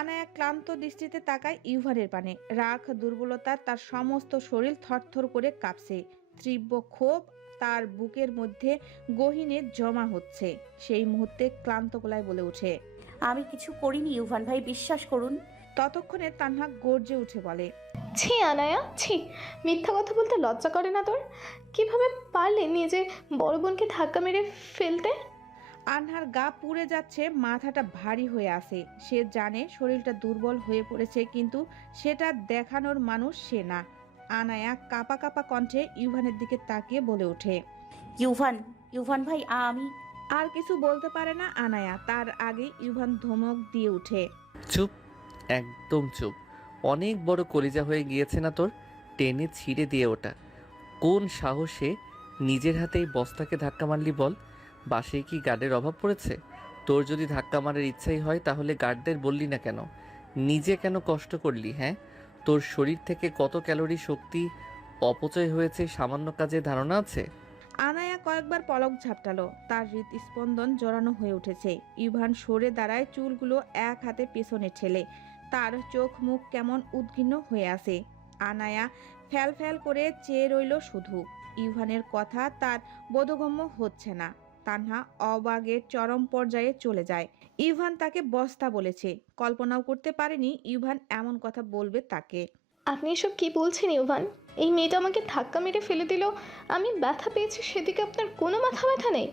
আনায়া ক্লান্ত দৃষ্টিতে তাকায় ইউভানের পানে। রাগ, দুর্বলতা, তার সমস্ত শরীর থরথর করে কাঁপছে। তীব্র ক্ষোভ তার বুকের মধ্যে গহীনে জমা হচ্ছে। সেই মুহূর্তে ক্লান্ত গলায় বলে ওঠে, আমি কিছু করিনি ইউভান ভাই, বিশ্বাস করুন। ততক্ষণে তান্হা গর্জে উঠে বলে, ছি আনায়া, ছি! মিথ্যা কথা বলতে লজ্জা করে না তোর? কিভাবে পারলি নিজে বড় বোনকে ধাক্কা মেরে ফেলতে? আনহার গা পুড়ে যাচ্ছে, মাথাটা ভারী হয়ে আসে। সে জানে শরীরটা দুর্বল হয়ে পড়েছে, কিন্তু সেটা দেখানোর মানুষ সে না। আনায়া কাঁপা কাঁপা কণ্ঠে ইউভানের দিকে তাকিয়ে বলে ওঠে। ইউভান, ইউভান ভাই, আমি। আর কিছু বলতে পারে না আনায়া, তার আগে ইউভান ধমক দিয়ে ওঠে। চুপ, একদম চুপ। অনেক বড় কলিজা হয়ে গিয়েছে না তোর? টেনে ছিঁড়ে দিয়ে ওটা। কোন সাহসে নিজের হাতেই বস্তাকে ধাক্কা মারলি বল? বাসায় কি গার্ডের অভাব পড়েছে? তোর যদি ধাক্কা মারার ইচ্ছাই হয় তাহলে গার্ডদের বললি না কেন? নিজে কেন কষ্ট করলি? হ্যাঁ, তোর শরীর থেকে কত ক্যালোরি শক্তি অপচয় হয়েছে সামান্য কাজে ধারণা আছে? আনায়া কয়েকবার পলক ঝাপটালো, তার হৃদস্পন্দন জোরালো হয়ে উঠেছে। ইভান সরে দাঁড়ায়, চুলগুলো এক হাতে পেছনে ঠেলে। তার চোখ মুখ কেমন উদ্ঘিন্ন হয়ে আছে। আনায়া ফ্যাল ফ্যাল করে চেয়ে রইল শুধু। ইভানের কথা তার বোধগম্য হচ্ছে না। তানহা অবাগের চরম পর্যায়ে চলে যায়। ইভান তাকে বস্তা বলেছে, কল্পনাও করতে পারেনি ইভান এমন কথা বলবে তাকে। আপনি এসব কি বলছেন ইউভান? এই মেয়েটা আমাকে ধাক্কা মেরে ফেলে দিল, আমি ব্যথা পেয়েছি, সেদিকে আপনার কোনো মাথা ব্যথা নেই।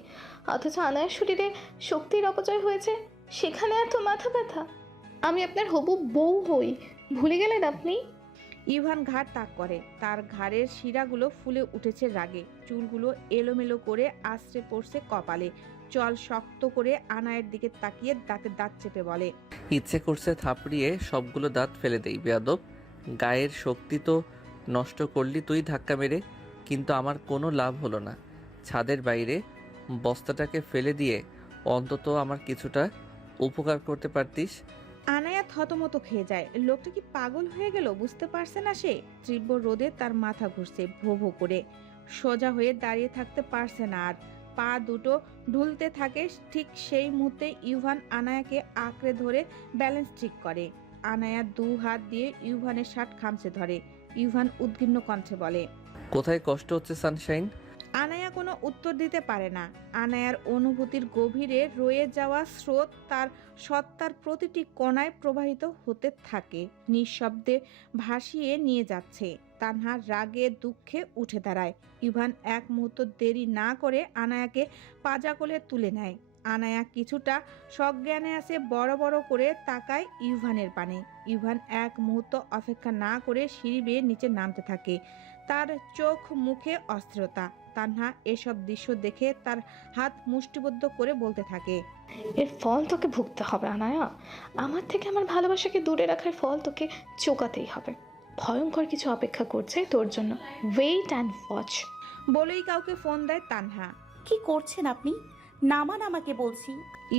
অথচ আনায়ের শরীরে শক্তির অপচয় হয়েছে, সেখানে এত মাথা ব্যথা। আমি আপনার হবু বউ হই, ভুলে গেলেন আপনি? ইভান ঘাড় তাক করে, তার ঘাড়ের শিরাগুলো ফুলে উঠেছে রাগে। চুলগুলো এলোমেলো করে আশ্রে পড়ছে কপালে। চল শক্ত করে আনায়ের দিকে তাকিয়ে দাঁতে দাঁত চেপে বলে, ইচ্ছে করছে থাপড়িয়ে সবগুলো দাঁত ফেলে দেই বেয়াদব। গায়ের শক্তি তো নষ্ট করলি তুই ধাক্কা মেরে, কিন্তু আমার কোনো লাভ হলো না। ছাদের বাইরে বস্তাটাকে ফেলে দিয়ে অন্তত আমার কিছুটা উপকার করতে পারতিস। আনায়া থতমত খেয়ে যায়। লোকটা কি পাগল হয়ে গেল, বুঝতে পারছে না সে? তীব্র রোদে তার মাথা ঘুরছে ভো ভো করে। সোজা হয়ে দাঁড়িয়ে থাকতে পারছে না আর। পা দুটো ঢুলতে থাকে। ঠিক সেই মুহূর্তে ইউভান আনায়াকে আঁকড়ে ধরে ব্যালেন্স ঠিক করে। আনায়া দু হাত দিয়ে ইউভানের শার্ট খামচে ধরে। ইউভান উদ্বিগ্ন কণ্ঠে বলে, কোথায় কষ্ট হচ্ছে সানশাইন? আনায়া কোনো উত্তর দিতে পারে না। আনায়ার অনুভূতির গভীরে রয়ে যাওয়া স্রোত তার সত্তার প্রতিটি কণায় প্রবাহিত হতে থাকে, নিঃশব্দে ভাসিয়ে নিয়ে যাচ্ছে। তানহা রাগে দুঃখে উঠে দাঁড়ায়। ইভান এক মুহূর্ত দেরি না করে আনায়াকে পাজা কোলে তুলে নেয়। আনায়া কিছুটা সজ্ঞানে আসে, বড় বড় করে তাকায় ইভানের পানে। ইভান এক মুহূর্ত অপেক্ষা না করে সিঁড়ি বেয়ে নিচে নামতে থাকে, তার চোখ মুখে অস্থিরতা। তানহা এসব দৃশ্য দেখে তার হাত মুষ্টিবদ্ধ করে বলতে থাকে, এর ফল তোকে ভুগতে হবে আনায়া। আমার থেকে আমার ভালোবাসাকে দূরে রাখার ফল তোকে চোকাতেই হবে। ভয়ঙ্কর কিছু অপেক্ষা করছে তোর জন্য, ওয়েট অ্যান্ড ওয়াচ। বলেই কাউকে ফোন দেয় তানহা। কি করছেন আপনি? নামান আমাকে বলছি।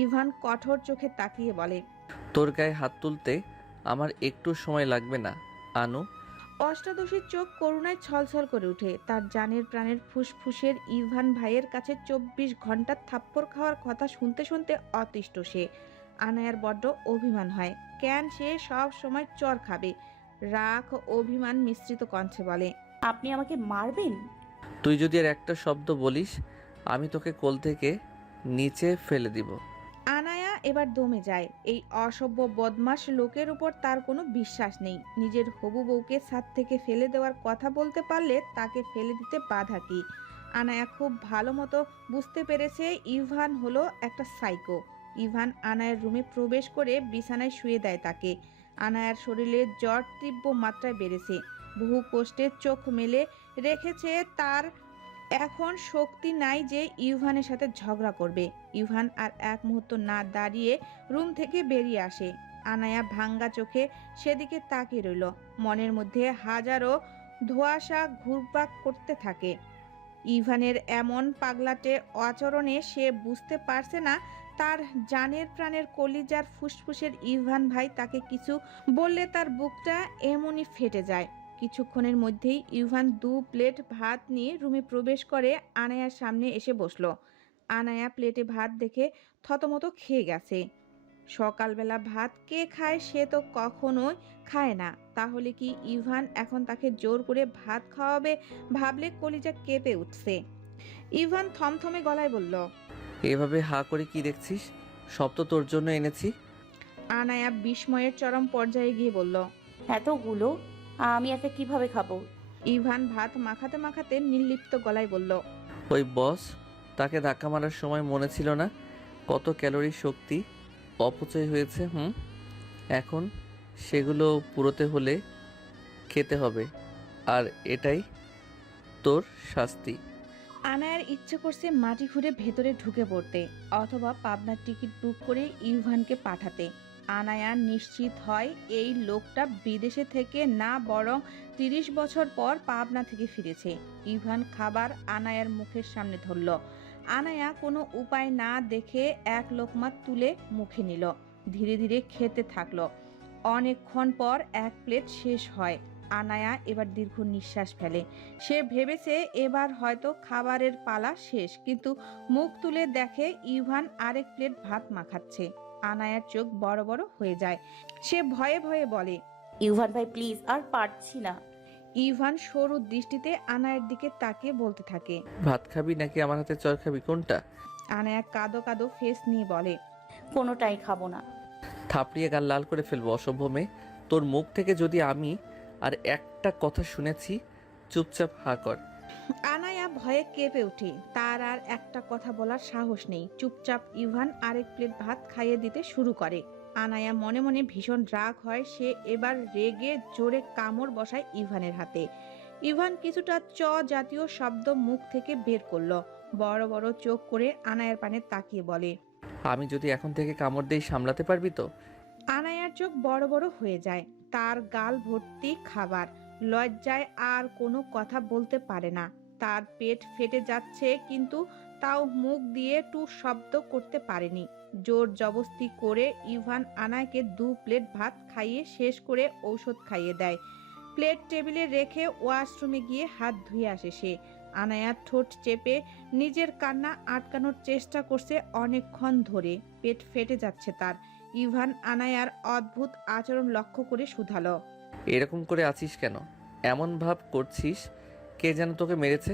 ইভান কঠোর চোখে তাকিয়ে বলে, তোর গায়ে হাত তুলতে আমার একটু সময় লাগবে না আনু। অষ্টাদশীর চোখ করুণায় ছলছল করে ওঠে। তার জানের প্রাণের ফুসফুসের ইভান ভাইয়ের কাছে 24 ঘন্টা থাপ্পড় খাওয়ার কথা শুনতে শুনতে অতিষ্ঠ সে। আনায়ার বড্ড অভিমান হয়, কেন সে সব সময় চর খাবে। রাগ অভিমান মিশ্রিত কণ্ঠে বলে, আপনি আমাকে মারবেন? তুই যদি আর একটা শব্দ বলিস আমি তোকে কোল থেকে নিচে ফেলে দিব। আনায়া এবার দমে যায়। এই অসভ্য বদমাশ লোকের উপর তার কোনো বিশ্বাস নেই। নিজের হবু বউকে ছাদ থেকে ফেলে দেওয়ার কথা বলতে পারলে তাকে ফেলে দিতে বাধা কি? আনায়া খুব ভালো মতো বুঝতে পেরেছে ইভান হলো একটা সাইকো। ইভান আনায়ার রুমে প্রবেশ করে বিছানায় শুয়ে দেয় তাকে। আনায়ার শরীরে জ্বর তীব্র মাত্রায় বেড়েছে। বহু কষ্টে চোখ মেলে রেখেছে তার। এখন শক্তি নাই যে ইউভানের সাথে ঝগড়া করবে। ইউভান আর এক মুহূর্ত না দাঁড়িয়ে রুম থেকে বেরিয়ে আসে। আনায়া ভাঙ্গা চোখে সেদিকে তাকিয়ে রইল। মনের মধ্যে হাজারো ধোঁয়াশা ঘুরপাক করতে থাকে। ইভানের এমন পাগলাটে আচরণে সে বুঝতে পারছে না তার জানের প্রাণের কলিজার ফুসফুসের ইভান ভাই তাকে কিছু বললে তার বুকটা এমনই ফেটে যায়। কিছুক্ষণের মধ্যেই ইভান 2 প্লেট ভাত নিয়ে রুমে প্রবেশ করে আনায়ার সামনে এসে বসলো। আনায়া প্লেটে ভাত দেখে থতমত খেয়ে গেছে। সকালবেলা ভাত কে খায় সে তো কখনোই খায় না, তাহলে কি ইভান এখন তাকে জোর করে ভাত খাওয়াবে ভাবলে কলিজা কেঁপে উঠছে। ইভান থমথমে গলায় বলল, এভাবে হা করে কি দেখছিস? সব তো তোর জন্য এনেছি। আনায়া বিস্ময়ের চরম পর্যায়ে গিয়ে বলল, এতগুলো আমি একা কিভাবে খাবো? ইভান ভাত মাখাতে মাখাতে নির্লিপ্ত গলায় বলল, ওই বস, তাকে ধাক্কা মারার সময় মনে ছিল না কত ক্যালোরি শক্তি অপচয় হয়েছে? এখন সেগুলো পুরোতে হলে খেতে হবে, আর এটাই তোর শাস্তি। আনায়ার ইচ্ছে করছে মাটি খুঁড়ে ভেতরে ঢুকে পড়তে অথবা পাবনার টিকিট বুক করে ইভানকে পাঠাতে। আনায়া নিশ্চিত হয় এই লোকটা বিদেশে থেকে না, বরং 30 বছর পর পাবনা থেকে ফিরেছে। ইভান খাবার আনায়ার মুখের সামনে ধরল। আনায়া কোনো উপায় না দেখে এক লোকমা তুলে মুখে নিল। ধীরে ধীরে খেতে থাকলো। অনেকক্ষণ পর এক প্লেট শেষ হয়। আনায়া এবার দীর্ঘ নিঃশ্বাস ফেলে। সে ভেবেছে এবার হয়তো খাবারের পালা শেষ, কিন্তু মুখ তুলে দেখে ইভান আরেক প্লেট ভাত মাখাচ্ছে। আনায়ার চোখ বড় বড় হয়ে যায়। সে ভয়ে ভয়ে বলে, ইউভান ভাই প্লিজ, আর পারছি না। ইভান সরু দৃষ্টিতে আনায়ার দিকে তাকিয়ে বলতে থাকে, ভাত খাবি নাকি আমার হাতে চর খাবি, কোনটা? আনায়া কাদো কাদো ফেস নিয়ে বলে, কোনোটাই খাবো না। থাপড়িয়ে গাল লাল করে ফেলবো অসভ্য মেয়ে। তোর মুখ থেকে যদি আমি আর একটা কথা শুনেছি, চুপচাপ হা কর। আনায়া ভয়ে কেঁপে ওঠে। তার আর একটা কথা বলার সাহস নেই। চুপচাপ ইভান আরেক প্লেট ভাত খাইয়ে দিতে শুরু করে। আনায়া মনে মনে ভীষণ রাগ হয়। সে এবার রেগে জোরে কামড় বসায় ইভানের হাতে। ইভান কিছুটা চ জাতীয় শব্দ মুখ থেকে বের করলো। বড় বড় চোখ করে আনায়ার পানে তাকিয়ে বলে, আমি যদি এখন থেকে কামড় দেই সামলাতে পারবি তো? আনায়ার চোখ বড় বড় হয়ে যায়। তার গাল ভর্তি খাবার। লজ্জায় আর কোনো কথা বলতে পারে না। তার পেট ফেটে যাচ্ছে, কিন্তু তাও মুখ দিয়ে টু শব্দ করতে পারেনি। জোর জবস্তি করে ইভান আনায়াকে 2 প্লেট ভাত খাইয়ে শেষ করে ঔষধ খাইয়ে দেয়। প্লেট টেবিলে রেখে ওয়াশরুমে গিয়ে হাত ধুয়ে আসে সে। আনায়া ঠোঁট চেপে নিজের কান্না আটকানোর চেষ্টা করছে অনেকক্ষণ ধরে। পেট ফেটে যাচ্ছে তার। ইভান আনায়ার অদ্ভুত আচরণ লক্ষ্য করে শুধালো, এরকম করে আছিস কেন? এমন ভাব করছিস কে যেন তোকে মেরেছে।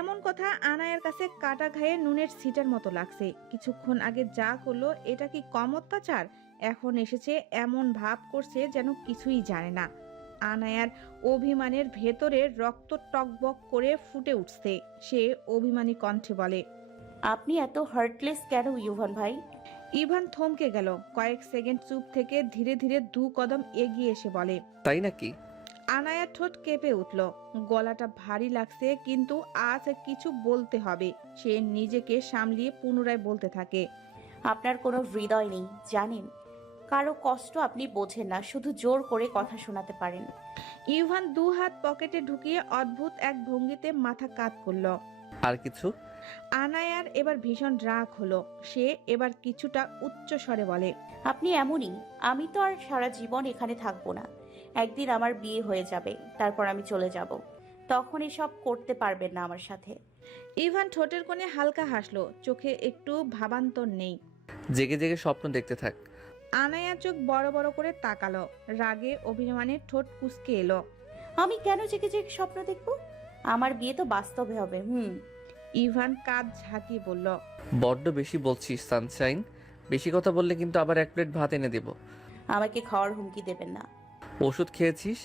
এমন কথা আনায়ার কাছে কাটা ঘায়ে নুনের ছিটার মতো লাগছে। কিছুক্ষণ আগে যা করলো এটা কি কম অত্যাচার? এখন এসেছে এমন ভাব করছে যেন কিছুই জানে না। আনায়ার অভিমানের ভেতরে রক্ত টকবক করে ফুটে উঠছে। সে অভিমানী কণ্ঠে বলে, আপনি এত হার্টলেস কেন ইউভান ভাই? ইভান থমকে গেল। কয়েক সেকেন্ড চুপ থেকে ধীরে ধীরে 2 কদম এগিয়ে এসে বলে, তাই নাকি? আনায়ার ঠোঁট কেঁপে উঠল। গলাটা ভারী লাগছে, কিন্তু আজ কিছু বলতে হবে। সে নিজেকে সামলিয়ে পুনরায় বলতে থাকে, আপনার কোনো হৃদয় নেই জানেন। কারো কষ্ট আপনি বোঝেন না, শুধু জোর করে কথা শোনাতে পারেন। ইভান 2 হাত পকেটে ঢুকিয়ে অদ্ভুত এক ভঙ্গিতে মাথা কাত করল। আর কিছু? আনায়ার এবার ভীষণ রাগ হলো। সে এবার কিছুটা উচ্চ স্বরে বলে, আপনি এমনই। আমি তো আর সারা জীবন এখানে থাকবো না। একদিন আমার বিয়ে হয়ে যাবে, তারপর আমি চলে যাব। তখন এসব করতে পারবেন না আমার সাথে। ইভান ঠোঁটের কোণে হালকা হাসলো। চোখে একটু ভাবান্তর নেই। জেগে জেগে স্বপ্ন দেখতে থাক। আনায়া চোখ বড় বড় করে তাকালো। রাগে অভিমানে ঠোঁট কুঁচকে এলো। আমি কেন জেগে জেগে স্বপ্ন দেখব? আমার বিয়ে তো বাস্তবে হবে। ইভান কাঁধ ঝাঁকিয়ে বলল, বড্ড বেশি বলছিস সানশাইন। বেশি কথা বললে কিন্তু আবার 1 প্লেট ভাত এনে দেব। আমাকে খাওয়ার হুমকি দেবেন না। ওষুধ খেয়েছিস,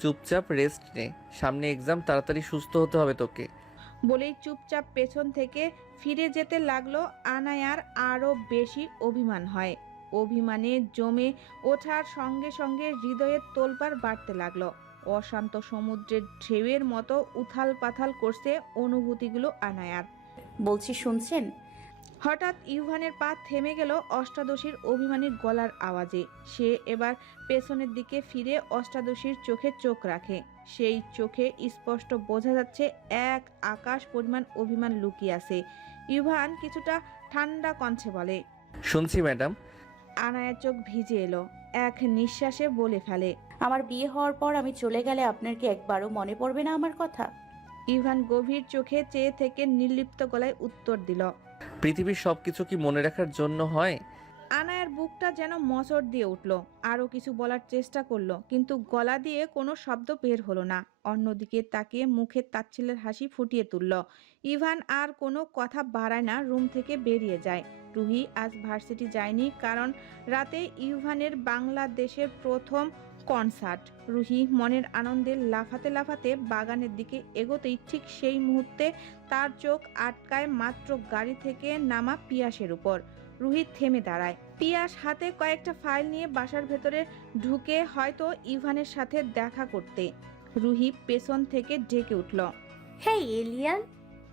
চুপচাপ রেস্ট নে। সামনে এক্সাম, তাড়াতাড়ি সুস্থ হতে হবে তোকে। বলেই চুপচাপ পেছন থেকে ফিরে যেতে লাগলো। আনায়ার আরো বেশি অভিমান হয়। অভিমানে জমে ওঠার সঙ্গে সঙ্গে হৃদয়ের তোলপাড় বাড়তে লাগলো। অশান্ত সমুদ্রের ঢেউয়ের মতো উথাল পাথাল করছে অনুভূতিগুলো আনায়ার। বলছি শুনছেন? হঠাৎ ইউভানের পা থেমে গেল অষ্টাদশীর অভিমানীর গলার আওয়াজে। সে এবার পেছনের দিকে ফিরে অষ্টাদশীর চোখে চোখ রাখে। সেই চোখে স্পষ্ট বোঝা যাচ্ছে এক আকাশ পরিমাণ অভিমান লুকিয়ে আছে। ইউভান কিছুটা ঠান্ডা কণ্ঠে বলে, শুনছি ম্যাডাম। আনায়ার চোখ ভিজে এলো। এক নিঃশ্বাসে বলে ফেলে, আমার বিয়ে হওয়ার পর আমি চলে গেলে আপনার কি একবারও মনে পড়বে না আমার কথা? ইভান গভীর চোখে চেয়ে থেকে নির্লিপ্ত গলায় উত্তর দিল। পৃথিবীর সবকিছু কি মনে রাখার জন্য হয়? আনায়ার বুকটা যেন মোচড় দিয়ে উঠল। আরও কিছু বলার চেষ্টা করলো, কিন্তু গলা দিয়ে কোনো শব্দ বের হলো না। অন্যদিকে তাকিয়ে মুখে তাচ্ছিল্যের হাসি ফুটিয়ে তুলল। ইভান আর কোনো কথা বাড়ায় না, রুম থেকে বেরিয়ে যায়। রুহি আজ ভার্সিটি যায়নি, কারণ রাতে ইভানের বাংলাদেশের প্রথম কনসার্ট। রুহি মনের আনন্দে লাফাতে লাফাতে বাগানের দিকে এগোতেই ঠিক সেই মুহূর্তে তার চোখ আটকায় মাত্র গাড়ি থেকে নামা পিয়াসের উপর। রুহি থেমে দাঁড়ায়। পিয়াস হাতে কয়েকটা ফাইল নিয়ে বাসার ভেতরে ঢুকে হয়তো ইভানের সাথে দেখা করতে। রুহি পেছন থেকে ডেকে উঠল। হেই এলিয়ান।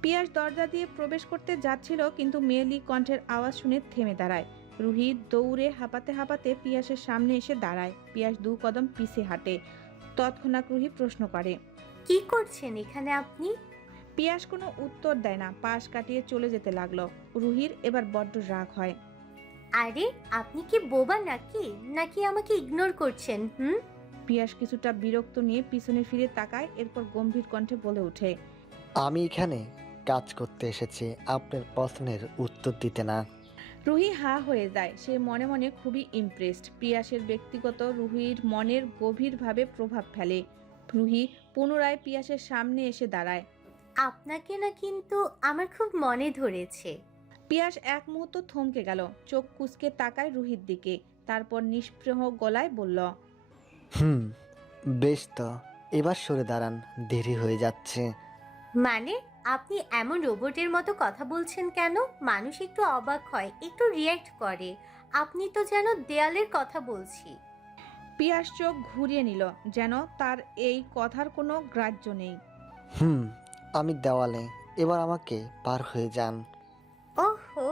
পিয়াস দরজা দিয়ে প্রবেশ করতে যাচ্ছিল, কিন্তু মেয়েলি কণ্ঠের আওয়াজ শুনে থেমে দাঁড়ায়। রুহি দৌড়ে হাঁপাতে হাঁপাতে পিয়াসের সামনে এসে দাঁড়ায়। পিয়াস 2 কদম পিছে হাঁটে। তৎক্ষণাৎ রুহি প্রশ্ন করে, কি করছেন এখানে আপনি? পিয়াস কোনো উত্তর দেয় না, পাশ কাটিয়ে চলে যেতে লাগলো। রুহির এবার বড্ড রাগ হয়। আরে আপনি কি বোবা নাকি নাকি আমাকে ইগনোর করছেন? পিয়াস কিছুটা বিরক্ত নিয়ে পিছনে ফিরে তাকায়, এরপর গম্ভীর কণ্ঠে বলে ওঠে, আমি এখানে কাজ করতে এসেছি, আপনার প্রশ্নের উত্তর দিতে না। রুহি হা হয়ে যায়। সে মনে মনে খুবই ইমপ্রেসড। পিয়াসের ব্যক্তিগত রুহির মনের গভীরভাবে প্রভাব ফেলে। রুহি পুনরায় পিয়াসের সামনে এসে দাঁড়ায়। আপনাকে না কিন্তু আমার খুব মনে ধরেছে। পিয়াস এক মুহূর্ত থমকে গেল, চোখ কুঁচকে তাকায় রুহির দিকে, তারপর নিষ্প্রেহ গলায় বলল, বেশ তো, এবার সরে দাঁড়ান, দেরি হয়ে যাচ্ছে। মানে আপনি এমন রোবটের মতো কথা বলছেন কেন? মানুষ একটু অবাক হয়, একটু রিয়্যাক্ট করে। আপনি তো যেন দেয়ালের কথা বলছি। পিয়াস চোখ ঘুরিয়ে নিল, যেন তার এই কথার কোনো গ্রাহ্য নেই। আমি দেওয়ালে, এবার আমাকে পার হয়ে যান। ওহো,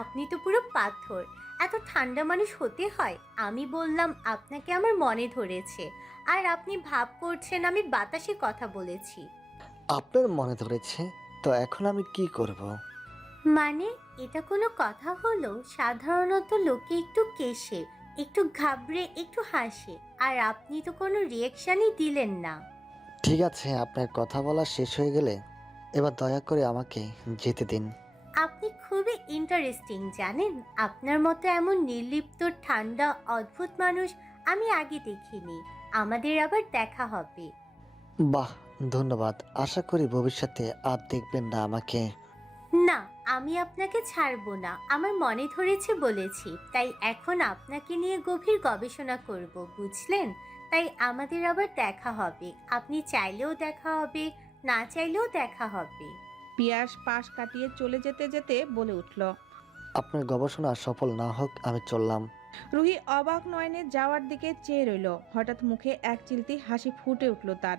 আপনি তো পুরো পাথর। এত ঠান্ডা মানুষ হতে হয়? আমি বললাম আপনাকে আমার মনে ধরেছে, আর আপনি ভাব করছেন আমি বাতাসে কথা বলেছি। আপনার মনে ধরেছে তো এখন আমি কি করব? মানে এটা কোনো কথা হলো? সাধারণত লোকে একটু কেশে, একটু ঘাবড়ে, একটু হাসে, আর আপনি তো কোনো রিয়াকশনই দিলেন না। ঠিক আছে, আপনার কথা বলা শেষ হয়ে গেলে এবার দয়া করে আমাকে যেতে দিন। আপনি খুবই ইন্টারেস্টিং জানেন। আপনার মতো এমন নির্লিপ্ত, ঠান্ডা, অদ্ভুত মানুষ আমি আগে দেখিনি। আমাদের আবার দেখা হবে। বাহ, ধন্যবাদ। আশা করি ভবিষ্যতে আর দেখবেন না আমাকে। না, আমি আপনাকে ছাড়বো না। আমার মনে ধরেছে বলেছি, তাই এখন আপনাকে নিয়ে গভীর গবেষণা করব, বুঝলেন? তাই আমাদের আবার দেখা হবে। আপনি চাইলেও দেখা হবে, না চাইলেও দেখা হবে। পিয়াস পাশ কাটিয়ে চলে যেতে যেতে বলে উঠল, আপনার গবেষণা সফল না হোক, আমি চললাম। রুহি অবাক নয়নে যাওয়ার দিকে চেয়ে রইল। হঠাৎ মুখে এক চিলতি হাসি ফুটে উঠল তার।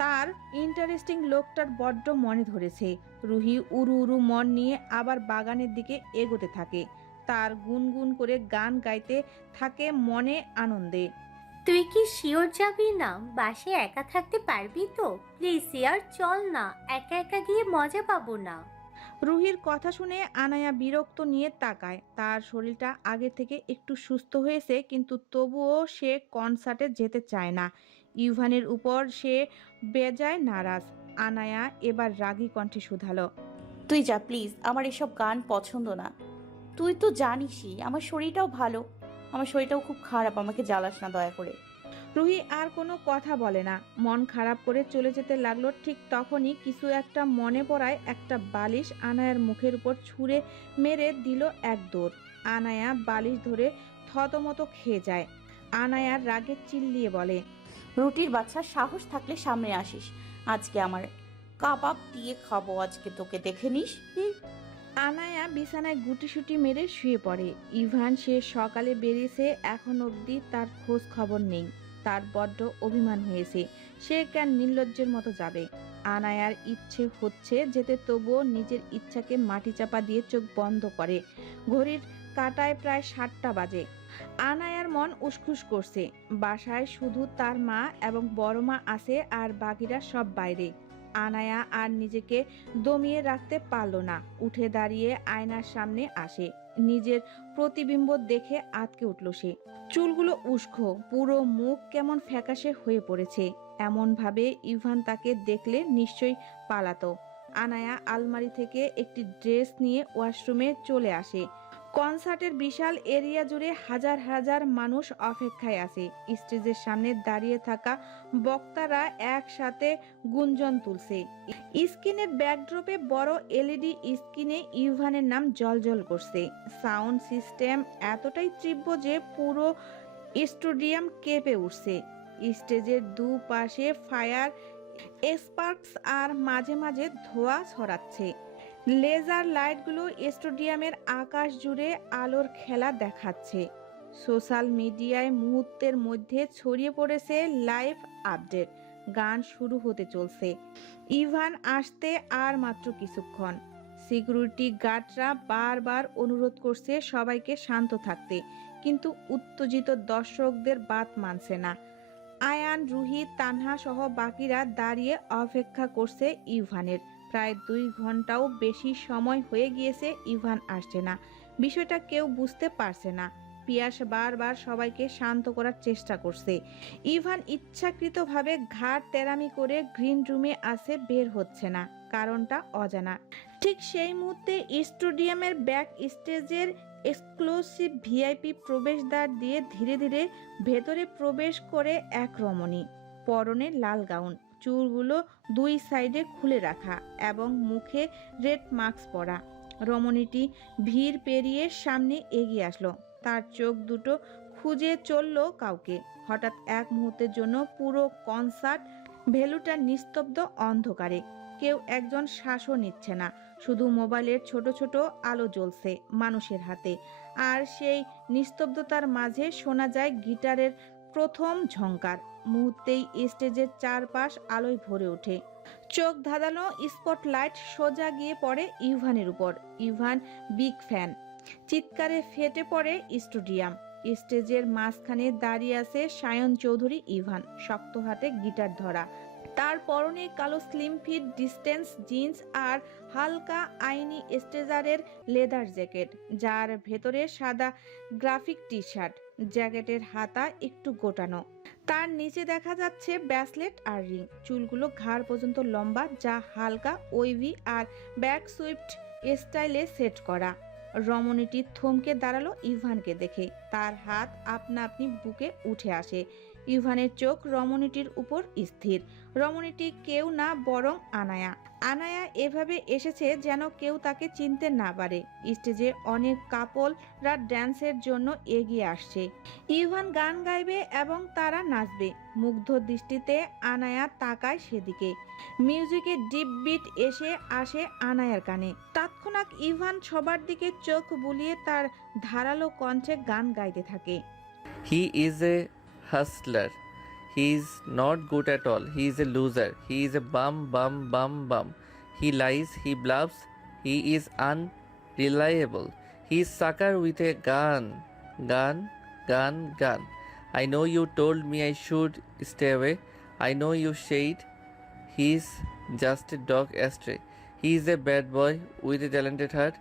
তার ইন্টারেস্টিং লোকটার বড্ড মনে ধরেছে। রুহি উড়ু উড়ু মন নিয়ে আবার বাগানের দিকে এগোতে থাকে। তার গুনগুন করে গান গাইতে থাকে মনে আনন্দে। তুই কি শিওর যাবি না? বাসে একা থাকতে পারবি তো? প্লিজ ইয়ার, চল না, একা একা গিয়ে মজা পাবো না। রুহির কথা শুনে আনায়া বিরক্ত নিয়ে তাকায়। তার শরীরটা আগের থেকে একটু সুস্থ হয়েছে, কিন্তু তবুও সে কনসার্টে যেতে চায় না। ইভানের উপর সে বেজায় নারাজ। আনায়া এবার রাগী কণ্ঠে শুধালো, তুই যা প্লিজ, আমার এসব গান পছন্দ না। তুই তো জানিসই আমার শরীরটাও ভালো, আমার শরীরটাও খুব খারাপ, আমাকে জ্বালাস না দয়া করে। রুহি আর কোনো কথা বলে না, মন খারাপ করে চলে যেতে লাগলো। ঠিক তখনই কিছু একটা মনে পড়ায় একটা বালিশ আনায়ার মুখের উপর ছুঁড়ে মেরে দিল এক দৌড়। আনায়া বালিশ ধরে থতমত খেয়ে যায়। আনায়ার রাগে চিল্লিয়ে বলে, রুটির বাচ্চা, সাহস থাকলে সামনে আসিস, আজকে আমার কাবাব দিয়ে খাবো, আজকে তোকে দেখে নিস। আনায়া বিছানায় গুটিসুটি মেরে শুয়ে পড়ে। ইভান সে সকালে বেরিয়েছে, এখন অবধি তার খোঁজ খবর নেই। তার বড্ড অভিমান হয়েছে। সে কেন নির্লজ্জের মতো যাবে? আনায়ার ইচ্ছে হচ্ছে যেতে, তবুও নিজের ইচ্ছাকে মাটি চাপা দিয়ে চোখ বন্ধ করে। ঘড়ির কাঁটায় প্রায় 7টা বাজে। আনায়ার মন উসখুস করছে। বাসায় শুধু তার মা এবং বড় মা আছে, আর বাকিরা সব বাইরে। আনায়া আর নিজেকে দমিয়ে রাখতে পারল না। উঠে দাঁড়িয়ে আয়নার সামনে আসে। নিজের প্রতিবিম্ব দেখে আঁতকে উঠল সে। চুলগুলো উস্কো, পুরো মুখ কেমন ফ্যাকাশে হয়ে পড়েছে। এমন ভাবে ইভান তাকে দেখলে নিশ্চয়ই পালাতো। আনায়া আলমারি থেকে একটি ড্রেস নিয়ে ওয়াশরুমে চলে আসে। কনসার্টের বিশাল এরিয়া জুড়ে হাজার হাজার মানুষ অপেক্ষায় আছে। স্টেজের সামনে দাঁড়িয়ে থাকা বক্তারা একসাথে গুঞ্জন তুলছে। স্ক্রিনের ব্যাকড্রপে বড় এলইডি স্ক্রিনে ইভানের নাম জ্বলজ্বল করছে। সাউন্ড সিস্টেম এতটাই তীব্র যে পুরো স্টেডিয়াম কেঁপে উঠছে। স্টেজের দুপাশে ফায়ার স্পার্কস আর মাঝে মাঝে ধোঁয়া ছড়াচ্ছে। লেজার লাইটগুলো স্টেডিয়ামের আকাশ জুড়ে আলোর খেলা দেখাচ্ছে। সোশ্যাল মিডিয়ায় মুহূর্তের মধ্যে ছড়িয়ে পড়েছে লাইভ আপডেট। গান শুরু হতে চলছে। ইভান আসতে আর মাত্র কিছুক্ষণ। সিকিউরিটি গার্ডরা বারবার অনুরোধ করছে সবাইকে শান্ত থাকতে, কিন্তু উত্তেজিত দর্শকদের বাত মানছে না। আয়ান, রুহি, তানহা সহ বাকিরা দাঁড়িয়ে অপেক্ষা করছে ইভানের। প্রায় 2 ঘন্টাও বেশি সময় হয়ে গিয়েছে, ইভান আসছে না। বিষয়টা কেউ বুঝতে পারছে না। পিয়াস বারবার সবাইকে শান্ত করার চেষ্টা করছে। ইভান ইচ্ছাকৃতভাবে ঘাড় তেরামি করে গ্রিন রুমে আসে, বের হচ্ছে না। কারণটা অজানা। ঠিক সেই মুহূর্তে স্টেডিয়ামের ব্যাক স্টেজের এক্সক্লুসিভ ভিআইপি প্রবেশদ্বার দিয়ে ধীরে ধীরে ভেতরে প্রবেশ করে এক রমণী। পরনে লাল গাউন, চুলগুলো 2 সাইডে খুলে রাখা এবং মুখে রেড মাস্ক পরা। রমণীটি ভিড় পেরিয়ে সামনে এগিয়ে আসলো। তার চোখ দুটো খুঁজে চলল কাউকে। হঠাৎ এক মুহূর্তের জন্য পুরো কনসার্ট ভেন্যুটা নিস্তব্ধ অন্ধকারে। কেউ একজন শ্বাসও নিচ্ছে না। শুধু মোবাইলের ছোট ছোট আলো জ্বলছে মানুষের হাতে। আর সেই নিস্তব্ধতার মাঝে শোনা যায় গিটারের প্রথম ঝংকার। মুহূর্তেই স্টেজের চারপাশ আলোয় ভরে ওঠে। চোখ ধাঁধানো স্পটলাইট সোজা গিয়ে পড়ে ইভানের উপর। Ivan big fan. চিৎকারে ফেটে পড়ে স্টেডিয়াম। স্টেজের মাঝখানে দাঁড়িয়ে আছে সায়ন চৌধুরী ইভান, শক্ত হাতে গিটার ধরা। তার পরনে কালো স্লিম ফিট ডিস্টেন্স জিন্স আর হালকা আইনি স্ট্রেজারের লেদার জ্যাকেট, যার ভেতরে সাদা গ্রাফিক টি শার্ট। জ্যাকেটের হাতা একটু গোটানো। তার নিচে দেখা যাচ্ছে ব্যাসলেট আর রিং। চুলগুলো ঘাড় পর্যন্ত লম্বা, যা হালকা ওয়েভি আর ব্যাক সুইফট স্টাইলে সেট করা। রমণীটি থমকে দাঁড়ালো ইভানকে দেখে। তার হাত আপনা আপনি বুকে উঠে আসে। ইভানের চোখ রমণীটির উপর স্থির। রমণীটি কেউ না, বরং আনায়া। আনায়া এভাবে এসেছে যেন কেউ তাকে চিনতে না পারে। স্টেজে অনেক কাপলরা ড্যান্সের জন্য এগিয়ে আসছে। ইভান গান গাইবে এবং তারা নাচবে। মুগ্ধ দৃষ্টিতে আনায়া তাকায় সেদিকে। মিউজিকের ডিপ বিট এসে আসে আনায়ার কানে। তৎক্ষণাৎ ইভান সবার দিকে চোখ বুলিয়ে তার ধারালো কণ্ঠে গান গাইতে থাকে। He is a hustler. He is not good at all. He is a loser. He is a bum. He lies, he bluffs, he is unreliable. He is sucker with a gun. I know you told me I should stay away. I know you said he's just a dog astray. He is a bad boy with a talented heart.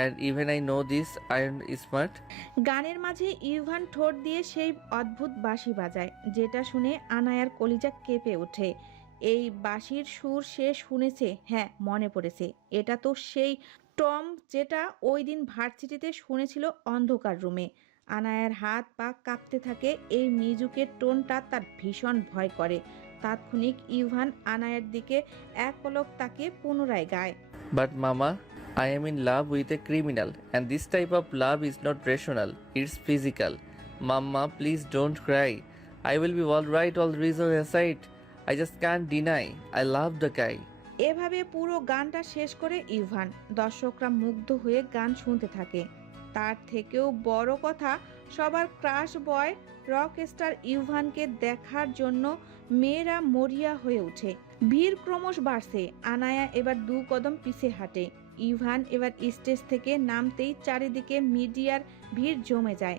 And even I know this, I am smart. গানের মাঝে Ivan ঠোঁট দিয়ে সেই অদ্ভুত বাঁশি বাজায়, যেটা শুনে আনায়ার কলিজা কেঁপে ওঠে। এই বাঁশির সুর সে শুনেছে। হ্যাঁ, মনে পড়েছে। এটা তো সেই টম যেটা ওই দিন ভার্সিটিতে শুনেছিল অন্ধকার রুমে। আনায়ার হাত পা কাঁপতে থাকে। এই মিউজিকের টোনটা তার ভীষণ ভয় করে। তাৎক্ষণিক ইভান আনায়ার দিকে এক পলক তাকিয়ে পুনরায় গায়। But mama, I am in love with a criminal, and this type of love is not rational, it's physical. Mama, please don't cry. I will be all right, all reason aside. I just can't deny, I love the guy. এভাবে পুরো গানটা শেষ করে Ivan. দর্শকরা মুগ্ধ হয়ে গান শুনতে থাকে। তার থেকেও বড় কথা, সবার ক্রাশ বয় রক স্টার ইভানকে দেখার জন্য মেয়েরা মরিয়া হয়ে ওঠে। ভিড় ক্রমশ বাড়ছে। আনায়া এবার 2 কদম পিছে হাঁটে। ইভান এবার স্টেজ থেকে নামতেই চারিদিকে মিডিয়ার ভিড় জমে যায়।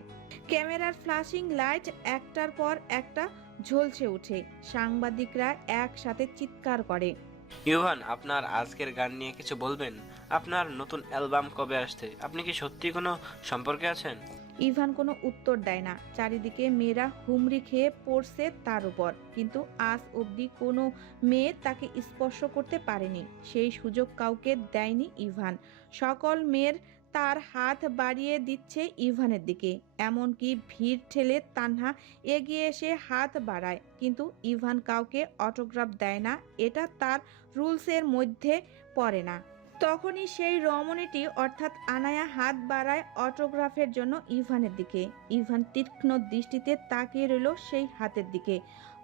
ক্যামেরার ফ্ল্যাশিং লাইট একটার পর একটা ঝলসে ওঠে। সাংবাদিকরা একসাথে চিৎকার করে, ইভান, আপনার আজকের গান নিয়ে কিছু বলবেন? আপনার নতুন অ্যালবাম কবে আসছে? আপনি কি সত্যি কোনো সম্পর্কে আছেন? ইভান কোনো উত্তর দেয় না। চারিদিকে মেয়েরা হুমড়ি খেয়ে পড়ছে তার উপর, কিন্তু আজ অবধি কোনো মেয়ে তাকে স্পর্শ করতে পারেনি। সেই সুযোগ কাউকে দেয়নি ইভান। সকল মেয়ের তার হাত বাড়িয়ে দিচ্ছে ইভানের দিকে। এমনকি ভিড় ঠেলে তানহা এগিয়ে এসে হাত বাড়ায়, কিন্তু ইভান কাউকে অটোগ্রাফ দেয় না। এটা তার রুলসের মধ্যে পড়ে না। তখনই সেই রমণীটি অর্থাৎ আনায়া হাত বাড়ায় অটোগ্রাফের জন্য ইভানের দিকে। ইভান তীক্ষ্ণ দৃষ্টিতে তাকিয়ে রইল সেই হাতের দিকে।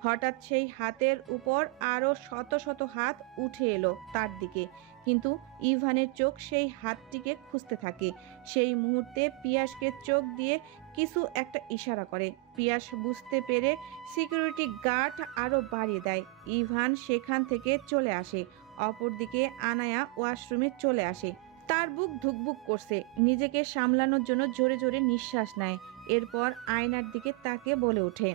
হঠাৎ সেই হাতের উপর আরও শত শত হাত উঠে এলো তার দিকে, কিন্তু ইভানের চোখ সেই হাতটিকে খুঁজতে থাকে। সেই মুহূর্তে পিয়াসকে চোখ দিয়ে কিছু একটা ইশারা করে। পিয়াস বুঝতে পেরে সিকিউরিটি গার্ড আরও বাড়িয়ে দেয়। ইভান সেখান থেকে চলে আসে। অপরদিকে আনায়া ওয়াশরুমে চলে আসে। তার বুক ধুকবুক করছে। নিজেকে সামলানোর জন্য জোরে জোরে নিঃশ্বাস নেয়। এরপর আয়নার দিকে তাকে বলে ওঠে,